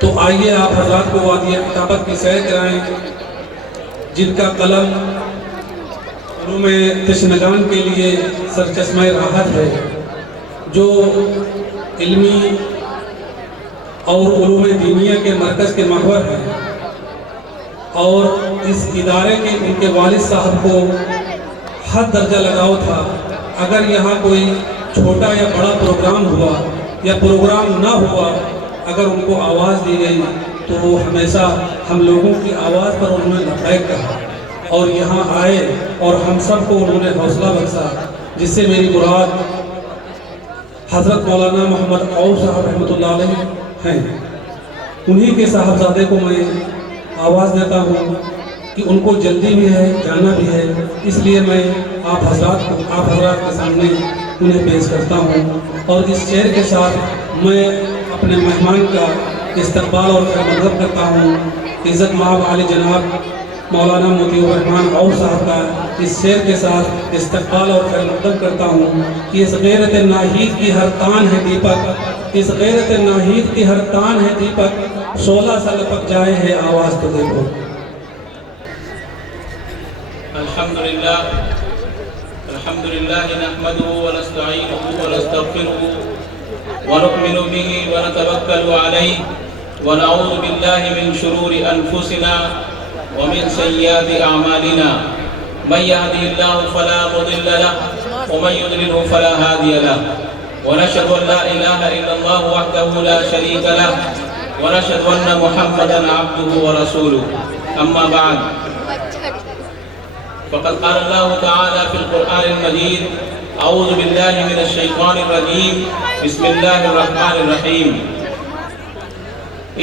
تو آئیے آپ حضرات کو وادی کتابت کی سیر کرائیں، جن کا قلم علوم تشنگان کے لیے سرچشمہ راحت ہے، جو علمی اور علوم دینیہ کے مرکز کے محور ہیں، اور اس ادارے کے ان کے والد صاحب کو حد درجہ لگاؤ تھا۔ اگر یہاں کوئی چھوٹا یا بڑا پروگرام ہوا یا پروگرام نہ ہوا، اگر ان کو آواز دی گئی تو وہ ہمیشہ ہم لوگوں کی آواز پر انہوں نے لبیک کہا اور یہاں آئے اور ہم سب کو انہوں نے حوصلہ بخشا، جس سے میری مراد حضرت مولانا محمد عوف صاحب رحمۃ اللہ علیہ ہیں۔ انہی کے صاحبزادے کو میں آواز دیتا ہوں کہ ان کو جلدی بھی ہے، جانا بھی ہے، اس لیے میں آپ حضرات کے سامنے انہیں پیش کرتا ہوں، اور اس شعر کے ساتھ میں اپنے مہمان کا استقبال اور خیر مقدم کرتا ہوں۔ عزت مآب عالی جناب مولانا مطیع الرحمن عوف صاحب کا اس شعر کے ساتھ استقبال اور خیر مقدم کرتا ہوں کہ اس غیرت ناہید کی ہر تان ہے دیپک، اس غیرت ناہید کی ہر تان ہے دیپک، 16 سال پک جائے ہے آواز تو دیکھو۔ الحمدللہ نحمده ونستعینه ونستغفره ونؤمن به ونتوکل علیہ ونعوذ باللہ من شرور انفسنا ومن سیئات اعمالنا، من يهده الله فلا مضل له ومن يضلل فلا هادي له، ونشهد ان لا اله الا الله وحده لا شريك له، ونشهد ان محمدا عبده ورسوله، اما بعد فقد قال الله تعالى في القرآن المجيد: أعوذ بالله من الشيطان الرجيم، بسم الله الرحمن الرحيم،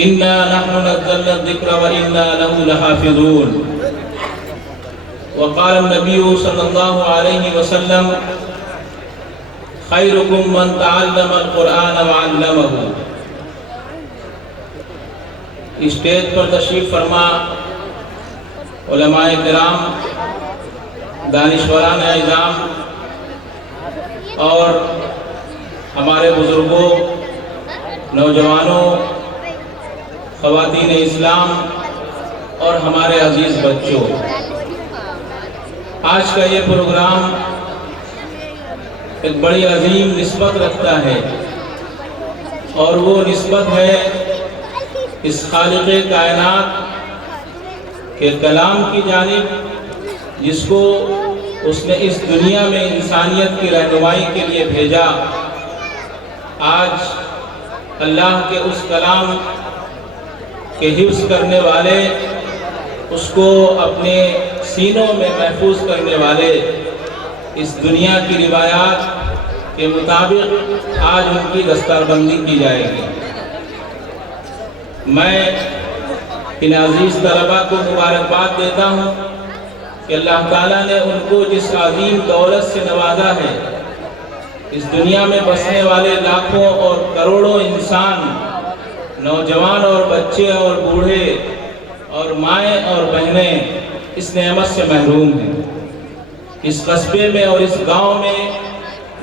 إنا نحن نزلنا الذكر وإنا له لحافظون. وقال النبي صلى الله عليه وسلم: خيركم من تعلم القرآن وعلمه. اسٹیج پر تشریف فرما علماء کرام، دانشوران اعظام اور ہمارے بزرگوں، نوجوانوں، خواتین اسلام اور ہمارے عزیز بچوں، آج کا یہ پروگرام ایک بڑی عظیم نسبت رکھتا ہے، اور وہ نسبت ہے اس خالق کائنات کے کلام کی جانب، جس کو اس نے اس دنیا میں انسانیت کی رہنمائی کے لیے بھیجا۔ آج اللہ کے اس کلام کے حفظ کرنے والے، اس کو اپنے سینوں میں محفوظ کرنے والے، اس دنیا کی روایات کے مطابق آج ان کی دستار بندی کی جائے گی۔ میں ان عزیز طلباء کو مبارکباد دیتا ہوں کہ اللہ تعالیٰ نے ان کو جس عظیم دولت سے نوازا ہے، اس دنیا میں بسنے والے لاکھوں اور کروڑوں انسان، نوجوان اور بچے اور بوڑھے اور مائیں اور بہنیں اس نعمت سے محروم ہیں۔ اس قصبے میں اور اس گاؤں میں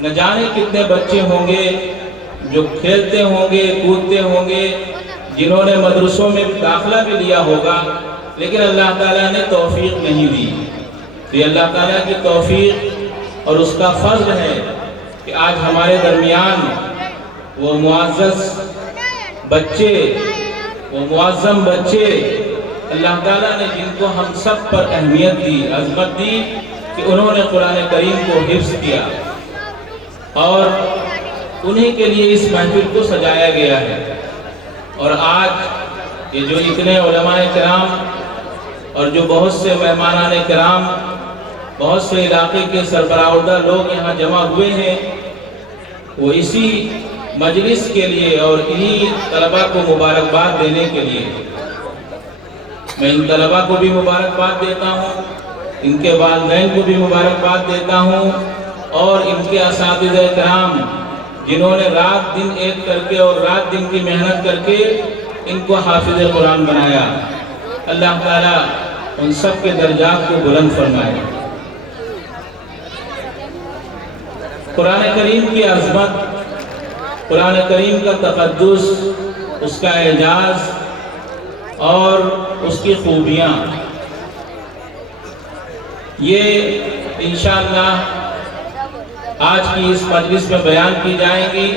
نہ جانے کتنے بچے ہوں گے جو کھیلتے ہوں گے، کودتے ہوں گے، جنہوں نے مدرسوں میں داخلہ بھی لیا ہوگا، لیکن اللہ تعالیٰ نے توفیق نہیں دی۔ تو یہ اللہ تعالیٰ کی توفیق اور اس کا فضل ہے کہ آج ہمارے درمیان وہ معزز بچے، وہ معظم بچے، اللہ تعالیٰ نے جن کو ہم سب پر اہمیت دی، عظمت دی کہ انہوں نے قرآن کریم کو حفظ کیا، اور انہی کے لیے اس محفل کو سجایا گیا ہے۔ اور آج یہ جو اتنے علماء کرام اور جو بہت سے مہمانان کرام، بہت سے علاقے کے سربراہدہ لوگ یہاں جمع ہوئے ہیں، وہ اسی مجلس کے لیے اور انہی طلباء کو مبارکباد دینے کے لیے۔ میں ان طلباء کو بھی مبارکباد دیتا ہوں، ان کے والدین کو بھی مبارکباد دیتا ہوں، اور ان کے اساتذہ کرام جنہوں نے رات دن ایک کر کے اور رات دن کی محنت کر کے ان کو حافظ قرآن بنایا۔ اللہ تعالیٰ ان سب کے درجات کو بلند فرمائے۔ قرآن کریم کی عظمت، قرآن کریم کا تقدس اس کا اعجاز اور اس کی خوبیاں یہ انشاءاللہ آج کی اس مجلس میں بیان کی جائیں گی۔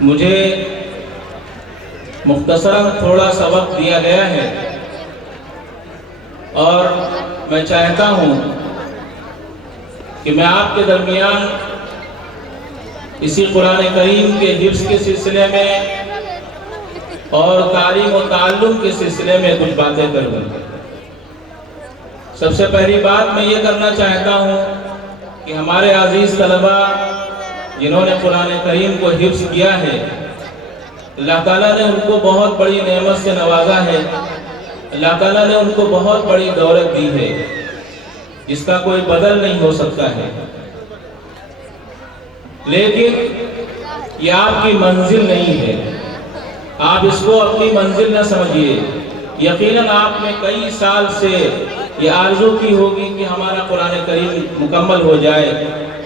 مجھے مختصراً تھوڑا سا وقت دیا گیا ہے اور میں چاہتا ہوں کہ میں آپ کے درمیان اسی قرآن کریم کے حفظ کے سلسلے میں اور تعلیم و تعلم کے سلسلے میں کچھ باتیں کروں۔ سب سے پہلی بات میں یہ کرنا چاہتا ہوں کہ ہمارے عزیز طلباء جنہوں نے قرآن کریم کو حفظ کیا ہے، اللہ تعالیٰ نے ان کو بہت بڑی نعمت سے نوازا ہے، اللہ تعالیٰ نے ان کو بہت بڑی دولت دی ہے جس کا کوئی بدل نہیں ہو سکتا ہے، لیکن یہ آپ کی منزل نہیں ہے۔ آپ اس کو اپنی منزل نہ سمجھیے۔ یقیناً آپ نے کئی سال سے یہ آرزو کی ہوگی کہ ہمارا قرآن کریم مکمل ہو جائے،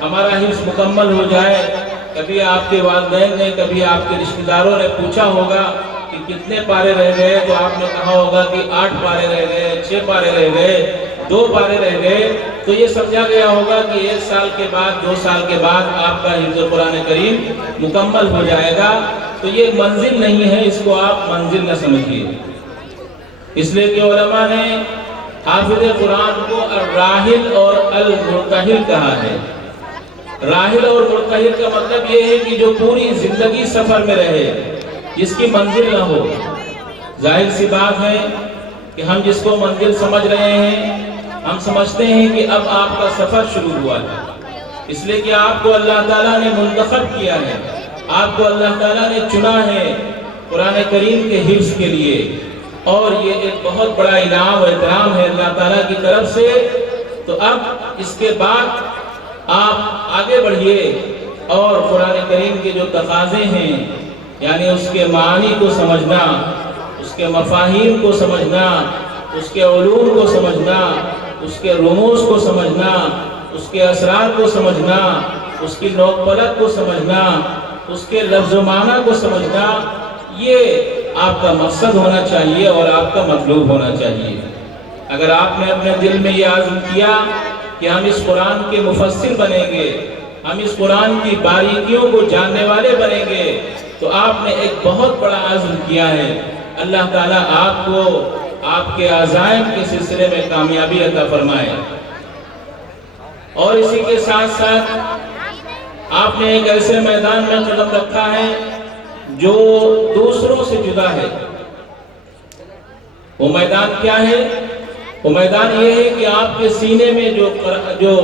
ہمارا حفظ مکمل ہو جائے۔ کبھی آپ کے والدین نے، کبھی آپ کے رشتہ داروں نے پوچھا ہوگا کہ کتنے پارے رہ گئے، تو آپ نے کہا ہوگا کہ 8 پارے رہ گئے، 6 پارے رہ گئے، 2 پارے رہ گئے، تو یہ سمجھا گیا ہوگا کہ 1 سال کے بعد، 2 سال کے بعد آپ کا حفظ قرآن کریم مکمل ہو جائے گا۔ تو یہ منزل نہیں ہے، اس کو آپ منزل نہ سمجھیے۔ اس لیے کہ علماء نے حافظ قرآن کو الراحل اور المرتحل کہا ہے۔ راحل اور مرتحل کا مطلب یہ ہے کہ جو پوری زندگی سفر میں رہے، جس کی منزل نہ ہو۔ ظاہر سی بات ہے کہ ہم جس کو منزل سمجھ رہے ہیں، ہم سمجھتے ہیں کہ اب آپ کا سفر شروع ہوا ہے، اس لیے کہ آپ کو اللہ تعالیٰ نے منتخب کیا ہے، آپ کو اللہ تعالیٰ نے چنا ہے قرآن کریم کے حفظ کے لیے، اور یہ ایک بہت بڑا انعام و اکرام ہے اللہ تعالیٰ کی طرف سے۔ تو اب اس کے بعد آپ آگے بڑھیے اور قرآن کریم کے جو تقاضے ہیں، یعنی اس کے معانی کو سمجھنا، اس کے مفاہیم کو سمجھنا، اس کے علوم کو سمجھنا، اس کے رموز کو سمجھنا، اس کے اسرار کو سمجھنا، اس کی نوک پلک کو سمجھنا، اس کے لفظ و معنی کو سمجھنا، یہ آپ کا مقصد ہونا چاہیے اور آپ کا مطلوب ہونا چاہیے۔ اگر آپ نے اپنے دل میں یہ عزم کیا کہ ہم اس قرآن کے مفسر بنیں گے، ہم اس قرآن کی باریکیوں کو جاننے والے بنیں گے، تو آپ نے ایک بہت بڑا عزم کیا ہے۔ اللہ تعالیٰ آپ کو آپ کے عزائم کے سلسلے میں کامیابی عطا فرمائے۔ اور اسی کے ساتھ ساتھ آپ نے ایک ایسے میدان میں قدم رکھا ہے جو دوسروں سے جدا ہے۔ وہ میدان کیا ہے؟ وہ میدان یہ ہے کہ آپ کے سینے میں جو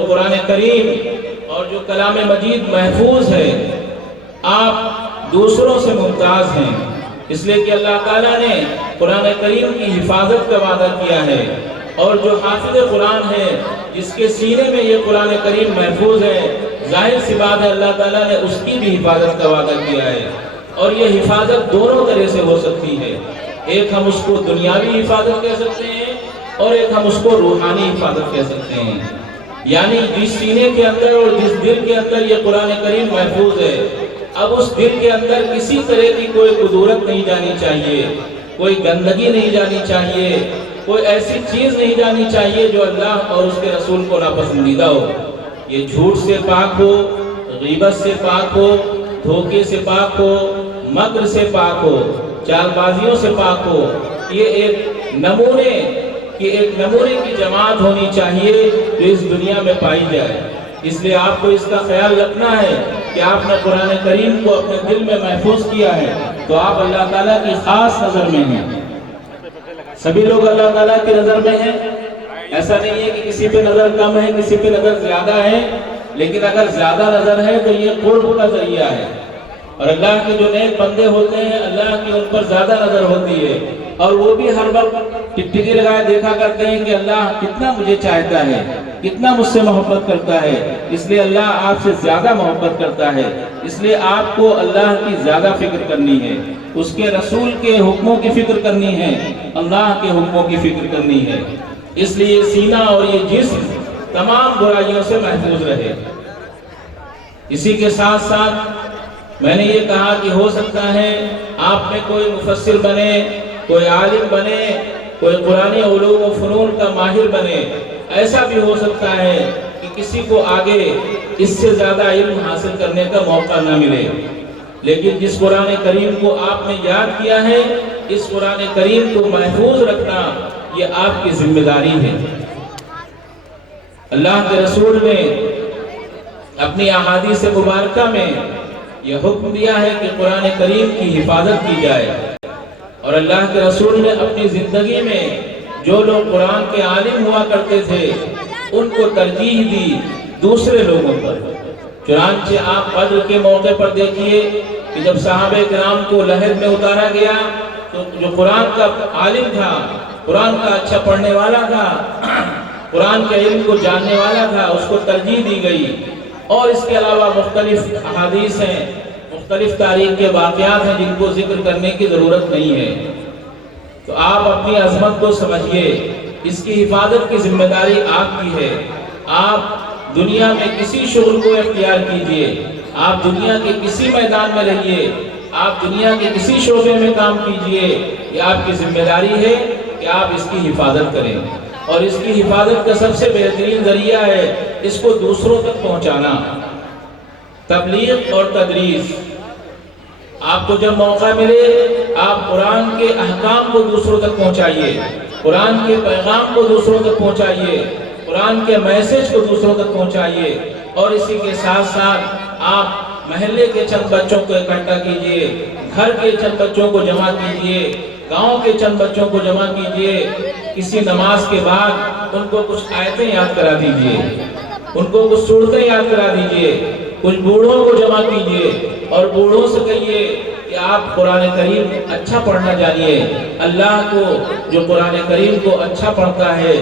قرآن کریم اور جو کلام مجید محفوظ ہے، آپ دوسروں سے ممتاز ہیں، اس لیے کہ اللہ تعالیٰ نے قرآن کریم کی حفاظت کا وعدہ کیا ہے، اور جو حافظ قرآن ہے، جس کے سینے میں یہ قرآن کریم محفوظ ہے، ظاہر سی بات ہے اللہ تعالیٰ نے اس کی بھی حفاظت کا وعدہ کیا ہے۔ اور یہ حفاظت دونوں طرح سے ہو سکتی ہے، ایک ہم اس کو دنیاوی حفاظت کہہ سکتے ہیں اور ایک ہم اس کو روحانی حفاظت کہہ سکتے ہیں۔ یعنی جس سینے کے اندر اور جس دل کے اندر یہ قرآن کریم محفوظ ہے، اب اس دل کے اندر کسی طرح کی کوئی قدورت نہیں جانی چاہیے، کوئی گندگی نہیں جانی چاہیے، کوئی ایسی چیز نہیں جانی چاہیے جو اللہ اور اس کے رسول کو ناپسندیدہ ہو۔ یہ جھوٹ سے پاک ہو، غیبت سے پاک ہو، دھوکے سے پاک ہو، مکر سے پاک ہو، چال بازیوں سے پاک ہو۔ یہ ایک نمونے کی جماعت ہونی چاہیے جو اس دنیا میں پائی جائے۔ اس لیے آپ کو اس کا خیال رکھنا ہے کہ آپ نے قرآن کریم کو اپنے دل میں محفوظ کیا ہے تو آپ اللہ تعالیٰ کی خاص نظر میں ہیں۔ سبھی لوگ اللہ تعالیٰ کی نظر میں ہیں، ایسا نہیں ہے کہ کسی پہ نظر کم ہے، کسی پہ نظر زیادہ ہے، لیکن اگر زیادہ نظر ہے تو یہ قرب کا ذریعہ ہے، اور اللہ کے جو نیک بندے ہوتے ہیں اللہ کی ان پر زیادہ نظر ہوتی ہے، اور وہ بھی ہر وقت ٹکٹکی لگائے دیکھا کرتے ہیں کہ اللہ کتنا مجھے چاہتا ہے، کتنا مجھ سے محبت کرتا ہے، اس لیے اللہ آپ سے زیادہ محبت کرتا ہے۔ اس لیے آپ کو اللہ کی زیادہ فکر کرنی ہے، اس کے رسول کے حکموں کی فکر کرنی ہے، اللہ کے حکموں کی فکر کرنی ہے۔ اس لیے سینہ اور یہ جسم تمام برائیوں سے محفوظ رہے۔ اسی کے ساتھ ساتھ میں نے یہ کہا کہ ہو سکتا ہے آپ میں کوئی مفسر بنے، کوئی عالم بنے، کوئی قرآنی علوم و فنون کا ماہر بنے، ایسا بھی ہو سکتا ہے کہ کسی کو آگے اس سے زیادہ علم حاصل کرنے کا موقع نہ ملے، لیکن جس قرآن کریم کو آپ نے یاد کیا ہے، اس قرآن کریم کو محفوظ رکھنا یہ آپ کی ذمہ داری ہے۔ اللہ کے رسول نے اپنی احادیث مبارکہ میں یہ حکم دیا ہے کہ قرآن کریم کی حفاظت کی جائے، اور اللہ کے رسول نے اپنی زندگی میں جو لوگ قرآن کے عالم ہوا کرتے تھے ان کو ترجیح دی دوسرے لوگوں پر۔ چنانچہ آپ بدر کے موقع پر دیکھیے کہ جب صحابہ کرام کو لہر میں اتارا گیا تو جو قرآن کا عالم تھا، قرآن کا اچھا پڑھنے والا تھا، قرآن کے علم کو جاننے والا تھا، اس کو ترجیح دی گئی۔ اور اس کے علاوہ مختلف احادیث ہیں، مختلف تاریخ کے واقعات ہیں جن کو ذکر کرنے کی ضرورت نہیں ہے۔ تو آپ اپنی عظمت کو سمجھیے، اس کی حفاظت کی ذمہ داری آپ کی ہے۔ آپ دنیا میں کسی شغل کو اختیار کیجئے، آپ دنیا کے کسی میدان میں رہیے، آپ دنیا کے کسی شعبے میں کام کیجئے، یہ آپ کی ذمہ داری ہے کہ آپ اس کی حفاظت کریں، اور اس کی حفاظت کا سب سے بہترین ذریعہ ہے اس کو دوسروں تک پہنچانا، تبلیغ اور تدریس۔ آپ کو جب موقع ملے آپ قرآن کے احکام کو دوسروں تک پہنچائیے، قرآن کے پیغام کو دوسروں تک پہنچائیے، قرآن کے میسج کو دوسروں تک پہنچائیے، اور اسی کے ساتھ ساتھ آپ محلے کے چند بچوں کو اکٹھا کیجئے، گھر کے چند بچوں کو جمع کیجئے، گاؤں کے چند بچوں کو جمع کیجئے، کسی نماز کے بعد ان کو کچھ آیتیں یاد کرا دیجئے، ان کو کچھ سورتیں یاد کرا دیجئے، کچھ بوڑھوں کو جمع کیجئے اور بوڑھوں سے کہیے کہ آپ قرآن کریم اچھا پڑھنا جانیے۔ اللہ کو جو قرآن کریم کو اچھا پڑھتا ہے،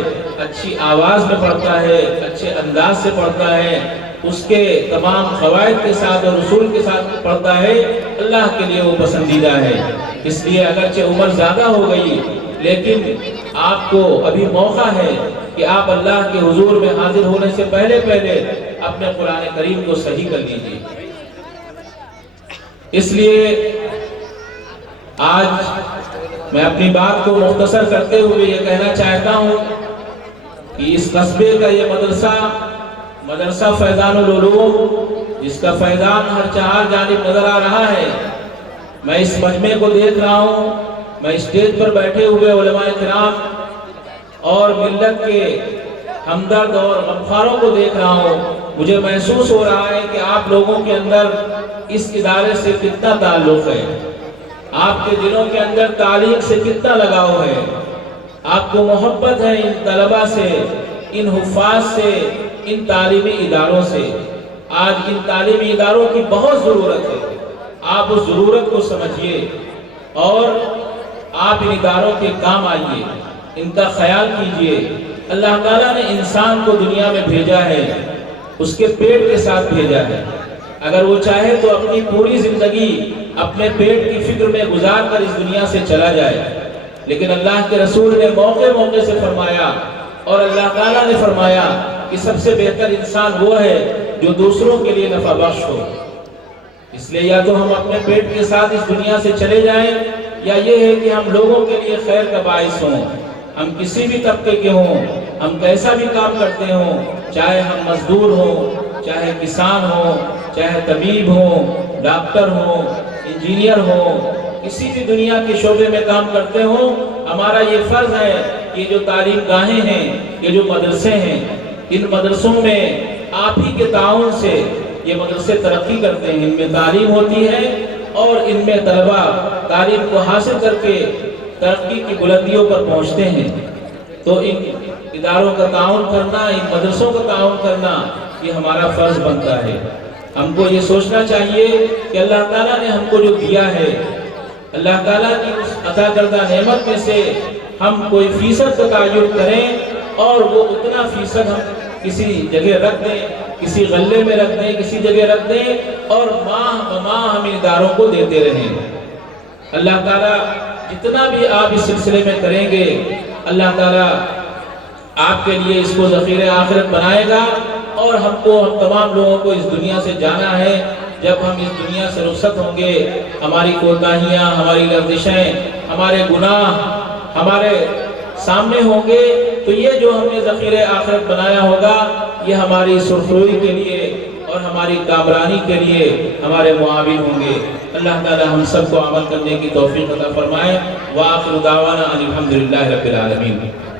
اچھی آواز میں پڑھتا ہے، اچھے انداز سے پڑھتا ہے، اس کے تمام قواعد کے ساتھ اور رسول کے ساتھ پڑھتا ہے، اللہ کے لیے وہ پسندیدہ ہے۔ اس لیے اگرچہ عمر زیادہ ہو گئی لیکن آپ کو ابھی موقع ہے کہ آپ اللہ کے حضور میں حاضر ہونے سے پہلے اپنے قرآن کریم کو صحیح کر لیجیے۔ اس لیے آج میں اپنی بات کو مختصر کرتے ہوئے یہ کہنا چاہتا ہوں کہ اس قصبے کا یہ مدرسہ فیضان العلوم، جس کا فیضان ہر چہار جانب نظر آ رہا ہے، میں اس مجمع کو دیکھ رہا ہوں، میں اسٹیج پر بیٹھے ہوئے علماء کرام اور ملت کے ہمدرد اور غمخواروں کو دیکھ رہا ہوں، مجھے محسوس ہو رہا ہے کہ آپ لوگوں کے اندر اس ادارے سے کتنا تعلق ہے، آپ کے دلوں کے اندر تعلیم سے کتنا لگاؤ ہے، آپ کو محبت ہے ان طلبہ سے، ان حفاظ سے، ان تعلیمی اداروں سے۔ آج ان تعلیمی اداروں کی بہت ضرورت ہے، آپ اس ضرورت کو سمجھیے اور آپ ان اداروں کے کام آئیے، ان کا خیال کیجئے۔ اللہ تعالیٰ نے انسان کو دنیا میں بھیجا ہے، اس کے پیٹ کے ساتھ بھیجا ہے، اگر وہ چاہے تو اپنی پوری زندگی اپنے پیٹ کی فکر میں گزار کر اس دنیا سے چلا جائے، لیکن اللہ کے رسول نے موقع سے فرمایا اور اللہ تعالیٰ نے فرمایا کہ سب سے بہتر انسان وہ ہے جو دوسروں کے لیے نفع بخش ہو۔ اس لیے یا تو ہم اپنے پیٹ کے ساتھ اس دنیا سے چلے جائیں، یا یہ ہے کہ ہم لوگوں کے لیے خیر کا باعث ہوں، ہم کسی بھی طبقے کے ہوں، ہم کیسا بھی کام کرتے ہوں، چاہے ہم مزدور ہوں، چاہے کسان ہوں، چاہے طبیب ہوں، ڈاکٹر ہوں، انجینئر ہوں، کسی بھی دنیا کے شعبے میں کام کرتے ہوں، ہمارا یہ فرض ہے کہ جو تعلیم گاہیں ہیں، یہ جو مدرسے ہیں، ان مدرسوں میں آپ ہی کے تعاون سے یہ مدرسے ترقی کرتے ہیں، ان میں تعلیم ہوتی ہے اور ان میں طلبہ تعلیم کو حاصل کر کے ترقی کی بلندیوں پر پہنچتے ہیں۔ تو ان اداروں کا تعاون کرنا، ان مدرسوں کا تعاون کرنا، یہ ہمارا فرض بنتا ہے۔ ہم کو یہ سوچنا چاہیے کہ اللہ تعالیٰ نے ہم کو جو دیا ہے، اللہ تعالیٰ کی اس عطا کردہ نعمت میں سے ہم کوئی فیصد کا تعین کریں اور وہ اتنا فیصد ہم کسی جگہ رکھ دیں، کسی غلے میں رکھ دیں، کسی جگہ رکھ دیں اور ماہ بماہ ہم اداروں کو دیتے رہیں۔ اللہ تعالیٰ جتنا بھی آپ اس سلسلے میں کریں گے، اللہ تعالیٰ آپ کے لیے اس کو ذخیرہ آخرت بنائے گا، اور ہم تمام لوگوں کو اس دنیا سے جانا ہے جب ہم اس دنیا سے رخصت ہوں گے، ہماری کوتاہیاں، ہماری لغزشیں، ہمارے گناہ ہمارے سامنے ہوں گے، تو یہ جو ہم نے ذخیرہ آخرت بنایا ہوگا یہ ہماری سرخروئی کے لیے اور ہماری کامرانی کے لیے ہمارے معاون ہوں گے۔ اللہ تعالی ہم سب کو عمل کرنے کی توفیق عطا فرمائے۔ وآخر دعوانا ان الحمدللہ رب العالمین۔